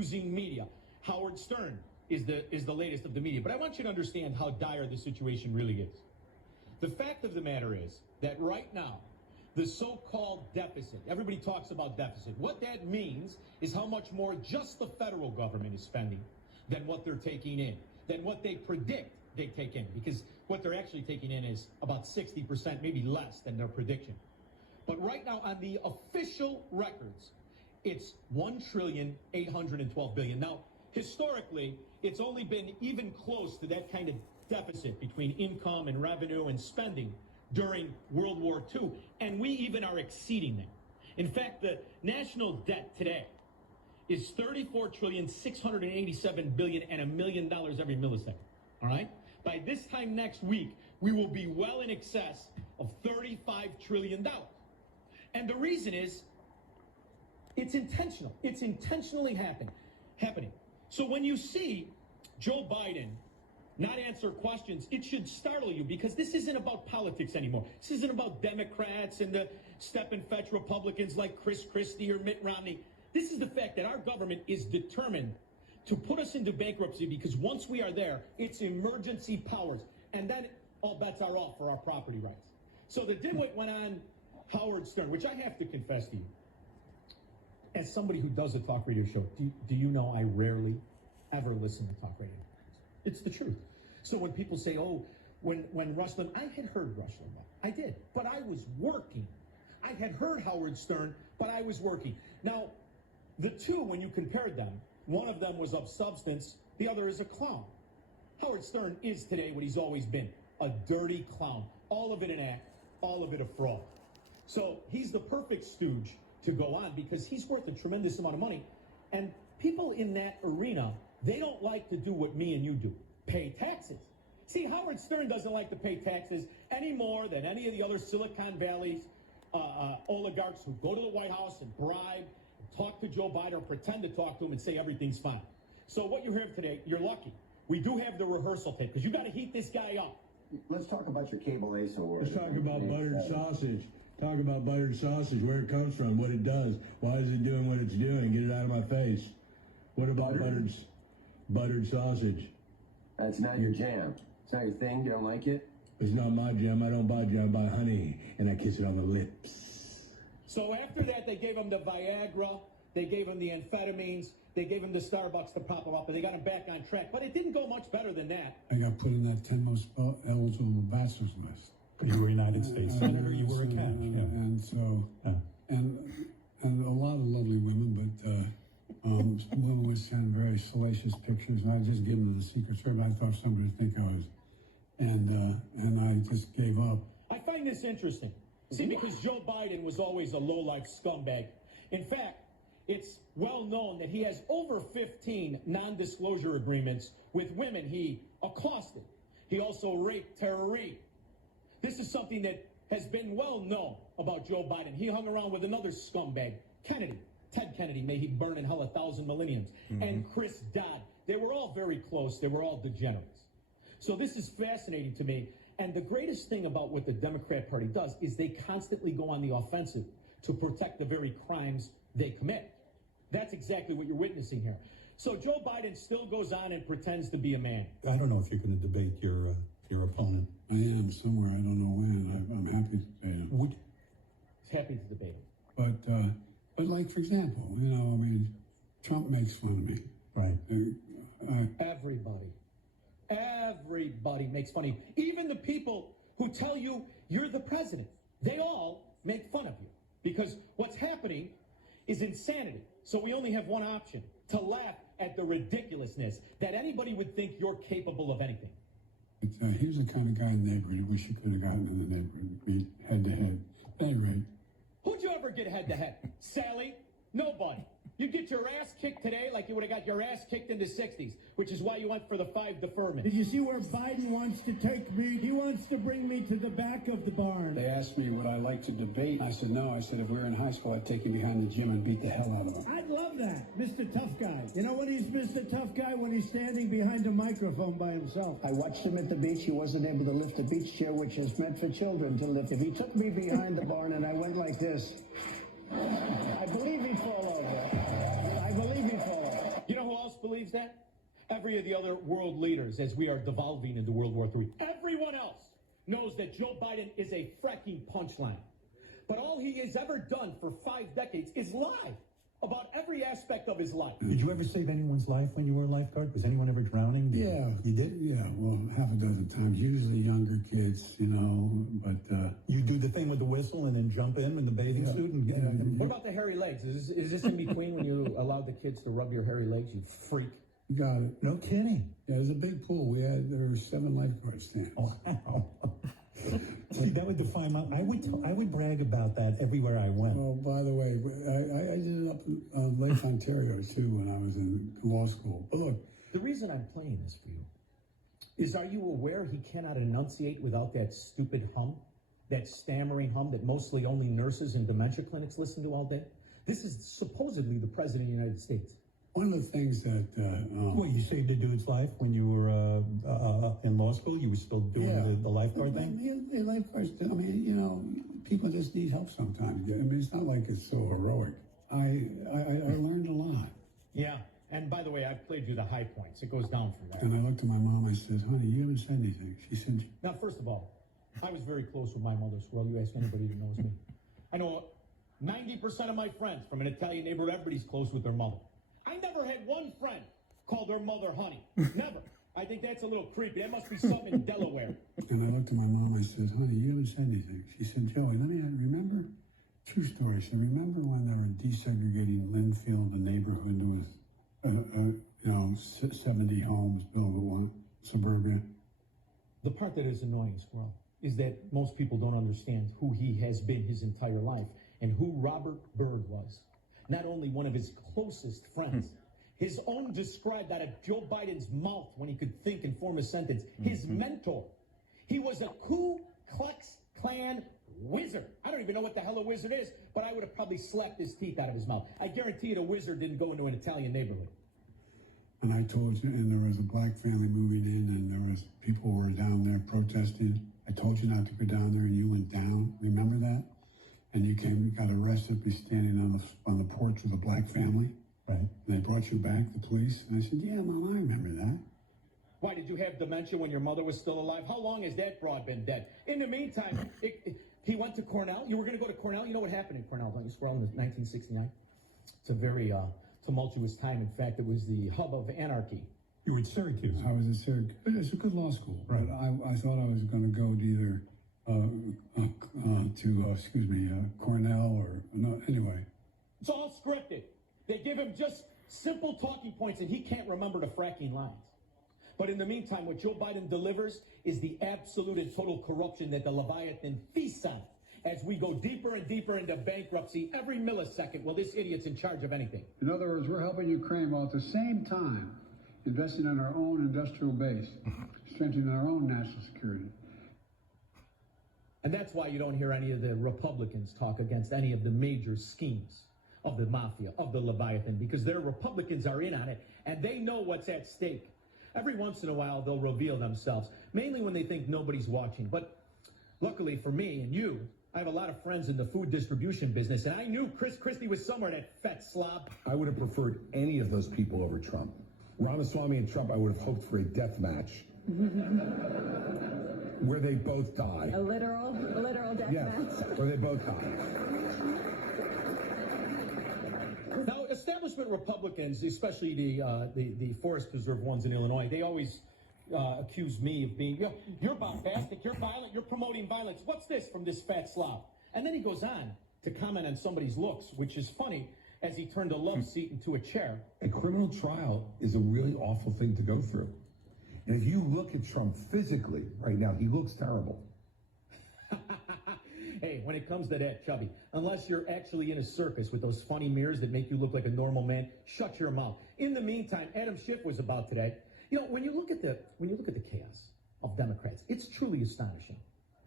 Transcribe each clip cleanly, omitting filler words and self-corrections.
using media. Howard Stern is the latest of the media. But I want you to understand how dire the situation really is. The fact of the matter is that right now, the so-called deficit, everybody talks about deficit. What that means is how much more just the federal government is spending than what they're taking in, than what they predict they take in, because what they're actually taking in is about 60%, maybe less than their prediction. But right now, on the official records, it's $1,812 billion. Now, historically, it's only been even close to that kind of deficit between income and revenue and spending during World War II, and we even are exceeding them. In fact, the national debt today is $34,687 billion and $1 million every millisecond. All right? By this time next week, we will be well in excess of $35 trillion. And the reason is, it's intentional. It's intentionally happening. So when you see Joe Biden not answer questions, it should startle you, because this isn't about politics anymore. This isn't about Democrats and the step and fetch Republicans like Chris Christie or Mitt Romney. This is the fact that our government is determined to put us into bankruptcy, because once we are there, it's emergency powers. And then all bets are off for our property rights. So the dimwit went on Howard Stern, which I have to confess to you, as somebody who does a talk radio show, do you know I rarely ever listen to talk radio? It's the truth. So when people say, oh, when Rush Limbaugh, I had heard Rush Limbaugh. I did, but I was working. I had heard Howard Stern, but I was working. Now, the two, when you compared them, one of them was of substance, the other is a clown. Howard Stern is today what he's always been, a dirty clown. All of it an act, all of it a fraud. So he's the perfect stooge to go on, because he's worth a tremendous amount of money. And people in that arena, they don't like to do what me and you do, pay taxes. See, Howard Stern doesn't like to pay taxes any more than any of the other Silicon Valley's oligarchs who go to the White House and bribe, and talk to Joe Biden or pretend to talk to him and say everything's fine. So what you heard today, you're lucky. We do have the rehearsal tape, because you got to heat this guy up. Let's talk about your cable ASO order. Let's talk about buttered sausage. Talk about buttered sausage, where it comes from, what it does. Why is it doing what it's doing? Get it out of my face. What about buttered sausage? That's not your jam. It's not your thing. You don't like it? It's not my jam. I don't buy jam. I buy honey, and I kiss it on the lips. So after that, they gave him the Viagra, they gave him the amphetamines, they gave him the Starbucks to prop him up, and they got him back on track. But it didn't go much better than that. I got put in that 10 most eligible bachelor's list. You were a United States Senator, you were a catch. Yeah. And so, and a lot of lovely women, but women would send very salacious pictures, and I just give them the Secret Service. I thought somebody would think I was, and I just gave up. I find this interesting. See, because Joe Biden was always a low-life scumbag. In fact, it's well known that he has over 15 non-disclosure agreements with women he accosted. He also raped Tara Reid. This is something that has been well known about Joe Biden. He hung around with another scumbag, Kennedy, Ted Kennedy, may he burn in hell 1,000 millenniums, and Chris Dodd. They were all very close. They were all degenerates. So this is fascinating to me. And the greatest thing about what the Democrat Party does is they constantly go on the offensive to protect the very crimes they commit. That's exactly what you're witnessing here. So Joe Biden still goes on and pretends to be a man. I don't know if you're going to debate your opponent. I am somewhere. I don't know when. I'm happy to debate him. He's happy to debate him. But like, for example, I mean, Trump makes fun of me. Right. Everybody makes fun of you. Even the people who tell you you're the president, they all make fun of you. Because what's happening is insanity. So we only have one option, to laugh at the ridiculousness that anybody would think you're capable of anything. Here's the kind of guy in the neighborhood you wish you could have gotten in the neighborhood, beat head to head. At any rate. Who'd you ever get head to head? Sally? Nobody. You'd get your ass kicked today like you would have got your ass kicked in the 60s, which is why you went for the 5 deferment. Did you see where Biden wants to take me? He wants to bring me to the back of the barn. They asked me would I like to debate. I said no. I said if we were in high school, I'd take him behind the gym and beat the hell out of him. I'd love that, Mr. Tough Guy. You know when he's Mr. Tough Guy? When he's standing behind a microphone by himself. I watched him at the beach. He wasn't able to lift a beach chair, which is meant for children to lift. If he took me behind the barn and I went like this, I believe he'd fall over. I believe he'd fall over. You believes that? Every of the other world leaders, as we are devolving into World War III, everyone else knows that Joe Biden is a fracking punchline. But all he has ever done for 5 decades is lie about every aspect of his life. Did you ever save anyone's life when you were a lifeguard? Was anyone ever drowning? Yeah. You did? Yeah, well, half a dozen times. Usually younger kids, you know, but... You do the thing with the whistle and then jump in the bathing suit and get... What about the hairy legs? Is this in between when you allowed the kids to rub your hairy legs, you freak? You got it. No kidding. Yeah, it was a big pool. There were 7 lifeguard stands. Wow. See, that would define my... I would brag about that everywhere I went. Oh, by the way, I did it up in Lake Ontario, too, when I was in law school. But look... The reason I'm playing this for you is, are you aware he cannot enunciate without that stupid hum? That stammering hum that mostly only nurses and dementia clinics listen to all day? This is supposedly the President of the United States. One of the things that... What, you saved a dude's life when you were in law school? You were still doing the lifeguard thing? The lifeguards, I mean, you know, people just need help sometimes. I mean, it's not like it's so heroic. I learned a lot. Yeah, and by the way, I've played you the high points. It goes down from there. And I looked at my mom, I said, honey, you haven't said anything. She said... Now, first of all, I was very close with my mother, Squirrel. You ask anybody who knows me. I know 90% of my friends from an Italian neighborhood, everybody's close with their mother. I never had one friend call their mother honey. Never. I think that's a little creepy. That must be something in Delaware. And I looked at my mom, I said, honey, you haven't said anything. She said, Joey, remember? True story. She said, remember when they were desegregating Linfield, the neighborhood? There was, 70 homes built at one, suburbia. The part that is annoying, Squirrel, is that most people don't understand who he has been his entire life and who Robert Byrd was. Not only one of his closest friends, his own described out of Joe Biden's mouth when he could think and form a sentence, his mentor. He was a Ku Klux Klan wizard. I don't even know what the hell a wizard is, but I would have probably slapped his teeth out of his mouth. I guarantee you the wizard didn't go into an Italian neighborhood. And I told you, and there was a black family moving in, and there was people who were down there protesting. I told you not to go down there, and you went down. Remember that? And you got arrested for standing on the porch with a black family. Right. And they brought you back, the police. And I said, yeah, Mom, I remember that. Why, did you have dementia when your mother was still alive? How long has that broad been dead? In the meantime, he went to Cornell. You were going to go to Cornell? You know what happened in Cornell, don't you, Squirrel, in 1969? It's a very tumultuous time. In fact, it was the hub of anarchy. You were at Syracuse. I was at Syracuse. It's a good law school. Right. But I thought I was going to go to either Cornell or no. Anyway, It's all scripted. They give him just simple talking points, and he can't remember the fracking lines. But in the meantime, what Joe Biden delivers is the absolute and total corruption that the Leviathan feasts on. As we go deeper and deeper into bankruptcy every millisecond, well, this idiot's in charge of anything. In other words, we're helping Ukraine while at the same time investing in our own industrial base, strengthening our own national security. And that's why you don't hear any of the Republicans talk against any of the major schemes of the mafia, of the Leviathan, because their Republicans are in on it, and they know what's at stake. Every once in a while, they'll reveal themselves, mainly when they think nobody's watching. But luckily for me and you, I have a lot of friends in the food distribution business, and I knew Chris Christie was somewhere, that fat slob. I would have preferred any of those people over Trump. Ramaswamy and Trump, I would have hoped for a death match. Where they both die. A literal death match. Where they both die. Now, establishment Republicans, especially the forest preserve ones in Illinois, they always accuse me of being, you're bombastic, you're violent, you're promoting violence. What's this from this fat slob? And then he goes on to comment on somebody's looks, which is funny, as he turned a love seat into a chair. A criminal trial is a really awful thing to go through. And if you look at Trump physically right now, he looks terrible. Hey, when it comes to that, Chubby, unless you're actually in a circus with those funny mirrors that make you look like a normal man, shut your mouth. In the meantime, Adam Schiff was about today. You know, when you look at the chaos of Democrats, it's truly astonishing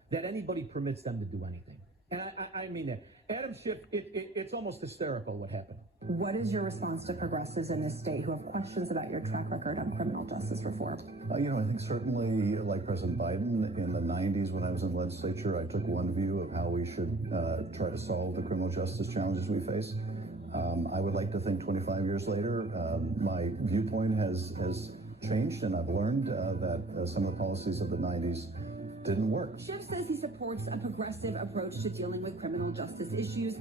that anybody permits them to do anything. And I mean that. Adam Schiff, it's almost hysterical what happened. What is your response to progressives in this state who have questions about your track record on criminal justice reform? I think certainly, like President Biden, in the 90s when I was in the legislature, I took one view of how we should try to solve the criminal justice challenges we face. I would like to think 25 years later, my viewpoint has changed, and I've learned that some of the policies of the 90s didn't work. Schiff says he supports a progressive approach to dealing with criminal justice issues.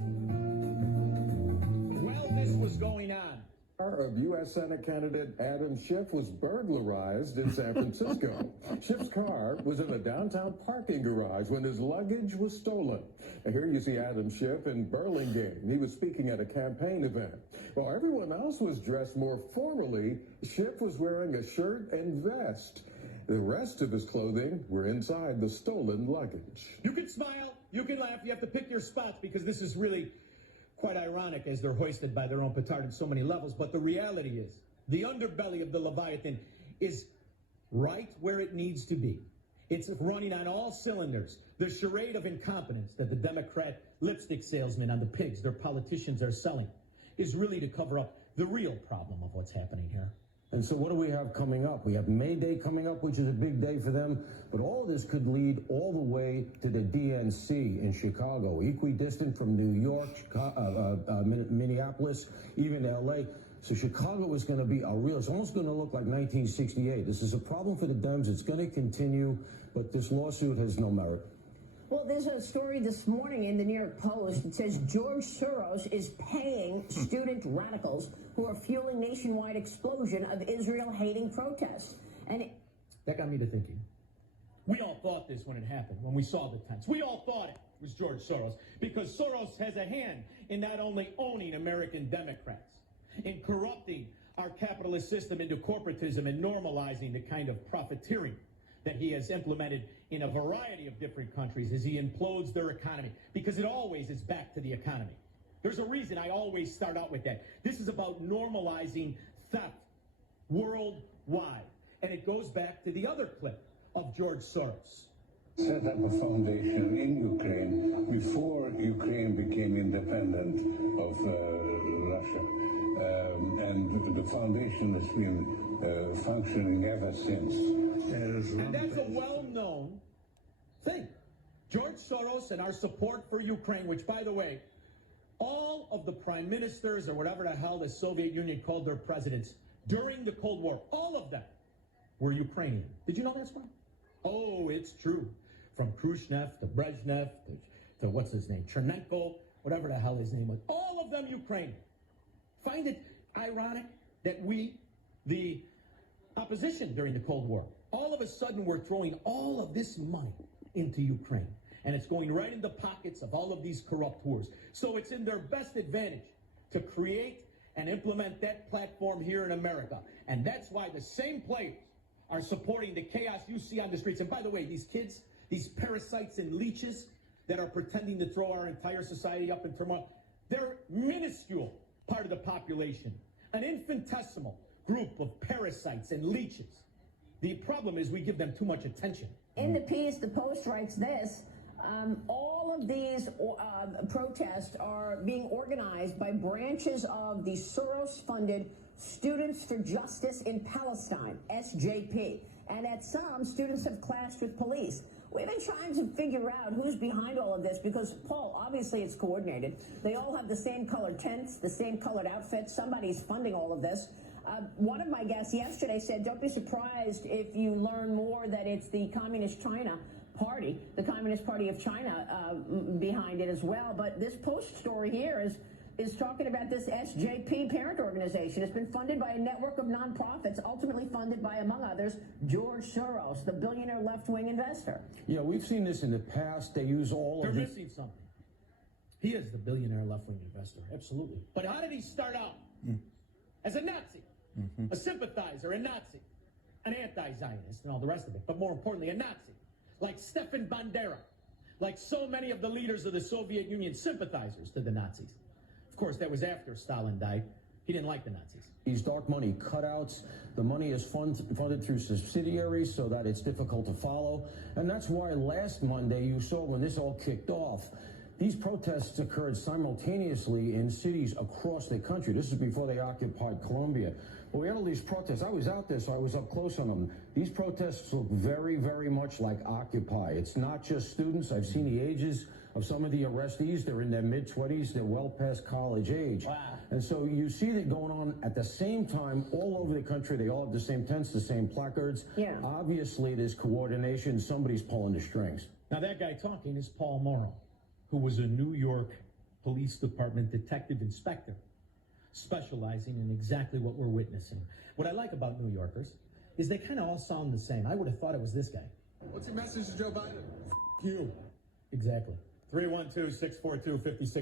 While this was going on, Car of U.S. Senate candidate Adam Schiff was burglarized in San Francisco. Schiff's car was in a downtown parking garage when his luggage was stolen. Now here you see Adam Schiff in Burlingame. He was speaking at a campaign event. While everyone else was dressed more formally, Schiff was wearing a shirt and vest. The rest of his clothing were inside the stolen luggage. you can smile, you can laugh, you have to pick your spots because this is really quite ironic as they're hoisted by their own petard in so many levels. But the reality is, the underbelly of the Leviathan is right where it needs to be. It's running on all cylinders. The charade of incompetence that the Democrat lipstick salesmen on the pigs their politicians are selling is really to cover up the real problem of what's happening here. And so what do we have coming up? We have May Day coming up, which is a big day for them. But all this could lead all the way to the DNC in Chicago, equidistant from New York, Minneapolis, even L.A. So Chicago is going to be it's almost going to look like 1968. This is a problem for the Dems. It's going to continue, but this lawsuit has no merit. Well, there's a story this morning in the New York Post that says George Soros is paying student radicals who are fueling nationwide explosion of Israel-hating protests. And That got me to thinking. We all thought this when it happened, when we saw the tents. We all thought it was George Soros, because Soros has a hand in not only owning American Democrats, in corrupting our capitalist system into corporatism and normalizing the kind of profiteering that he has implemented in a variety of different countries as he implodes their economy, because it always is back to the economy. There's a reason I always start out with that. This is about normalizing theft worldwide. And it goes back to the other clip of George Soros. Set up a foundation in Ukraine before Ukraine became independent of Russia. And the foundation has been functioning ever since. And that's a well-known thing. George Soros and our support for Ukraine, which, by the way, all of the prime ministers or whatever the hell the Soviet Union called their presidents during the Cold War, all of them were Ukrainian. Did you know that's right? Oh, it's true. From Khrushchev to Brezhnev to what's his name, Chernenko, whatever the hell his name was. All of them Ukrainian. Find it ironic that we, the opposition during the Cold War, all of a sudden we're throwing all of this money into Ukraine. And it's going right in the pockets of all of these corrupt whores. So it's in their best advantage to create and implement that platform here in America. And that's why the same players are supporting the chaos you see on the streets. And by the way, these kids, these parasites and leeches that are pretending to throw our entire society up in turmoil, they're minuscule part of the population, an infinitesimal group of parasites and leeches. The problem is we give them too much attention. in the piece, the Post writes this. All of these protests are being organized by branches of the Soros-funded Students for Justice in Palestine, SJP. And at some, students have clashed with police. We've been trying to figure out who's behind all of this because, Paul, obviously it's coordinated. They all have the same colored tents, the same colored outfits. Somebody's funding all of this. One of my guests yesterday said, don't be surprised if you learn more that it's the Communist China Party, the Communist Party of China behind it as well. But this Post story here is talking about this SJP parent organization. It's been funded by a network of nonprofits, ultimately funded by, among others, George Soros, the billionaire left-wing investor. Yeah, we've seen this in the past. They use all of They're missing something. He is the billionaire left-wing investor, absolutely. But how did he start out? As a Nazi, a sympathizer, a Nazi, an anti-Zionist, and all the rest of it. But more importantly, a Nazi, like Stefan Bandera, like so many of the leaders of the Soviet Union, sympathizers to the Nazis. Of course, that was after Stalin died. He didn't like the Nazis. These dark money cutouts, the money is funded through subsidiaries so that it's difficult to follow. And that's why last Monday you saw when this all kicked off, these protests occurred simultaneously in cities across the country. This is before they occupied Colombia. But we had all these protests. I was out there, so I was up close on them. These protests look very, very much like Occupy. It's not just students. I've seen the ages of some of the arrestees. They're in their mid-20s. They're well past college age. Wow. And so you see that going on at the same time all over the country. They all have the same tents, the same placards. Yeah. Obviously, there's coordination. Somebody's pulling the strings. Now, that guy talking is Paul Morrow, who was a New York Police Department detective inspector, specializing in exactly what we're witnessing. What I like about New Yorkers is they kind of all sound the same. I would have thought it was this guy. What's your message to Joe Biden? You. Exactly. 312-642-56.